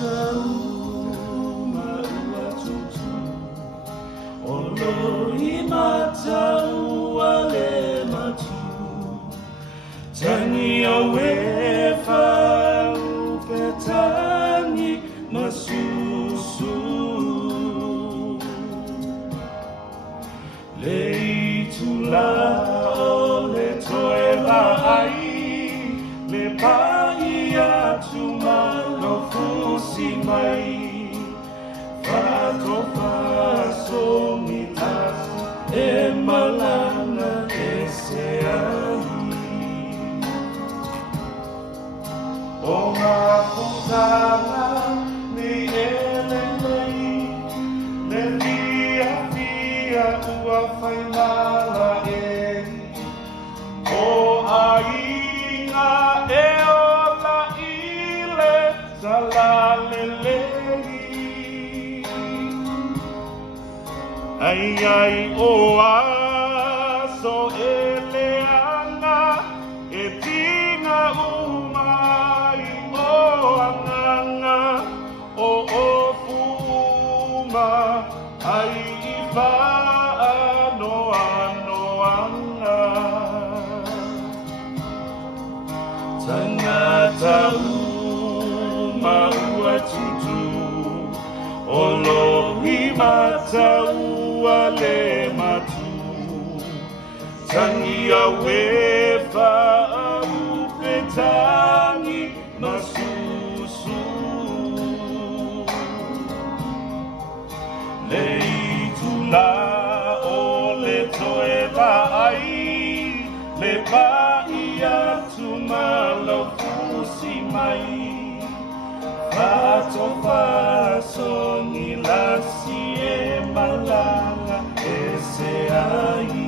matau maua tutu Oloi matau ale matu Tangi awe fau petangi masusu Leitula o le toela ai Le pai atu malo fusi mai Fato faso mitas e malanga e se ai O ngā putana ni ele nei Le lia fia ua whainala e O ainga e ola ile salalelei Ai ai o aso eleanga e tinga umai o anganga o ofuma ai i whaano anoanga Tangata maua tutu o lohi matau ale matu Tangi awe whau petangi masusu Leitula o le toe ai Le pai atu malo fusi mai Fato faso ni lasi e malanga e se ai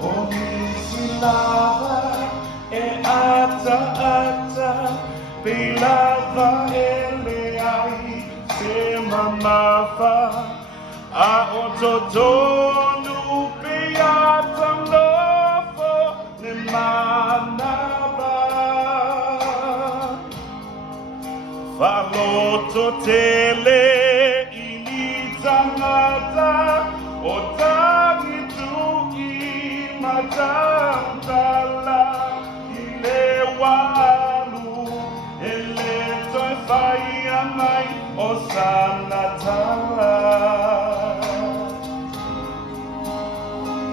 O misi lava e ata ata Pe lava e le ai se mamafa A o totonu pe ata lofo ne manaba Faloto tele ini tangata O tangitu i matangala Ile walu ele toi fai amai o sanatala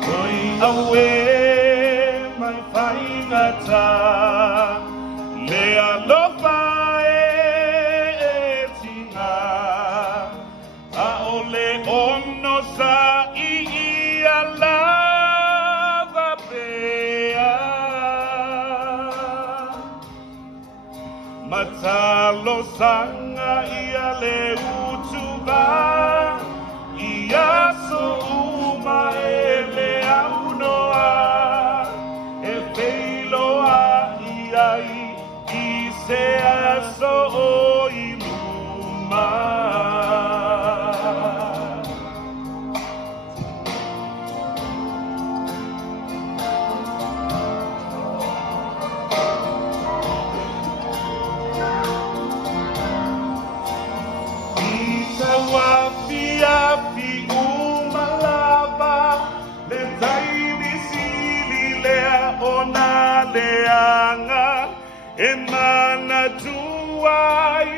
Koi awe mai fai ngata Le alofa e tinga A ole ono sa i alava pea Matalo sanga ia le utuba Ia so uma ele aunoa E feiloa iai I se aso o iluma Wafiafi umalava Le taimi sili lea ona leanga E mana tuai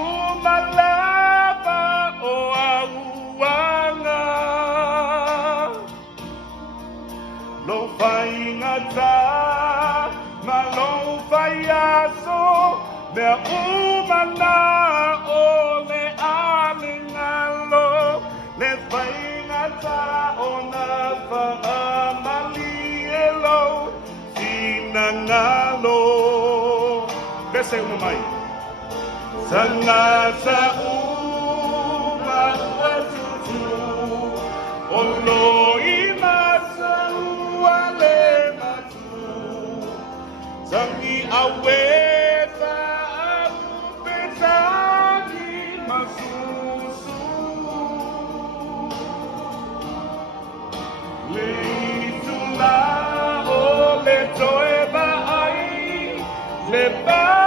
umalava o auanga Lo fai ngata ma lo fai aso Mea umana o le alingalo Le fai ngata o na whaamalielo Fina ngalo Bese uma mai Sangata uma watutu O loi matau ale matu Tangi awe fa'u petangi masu les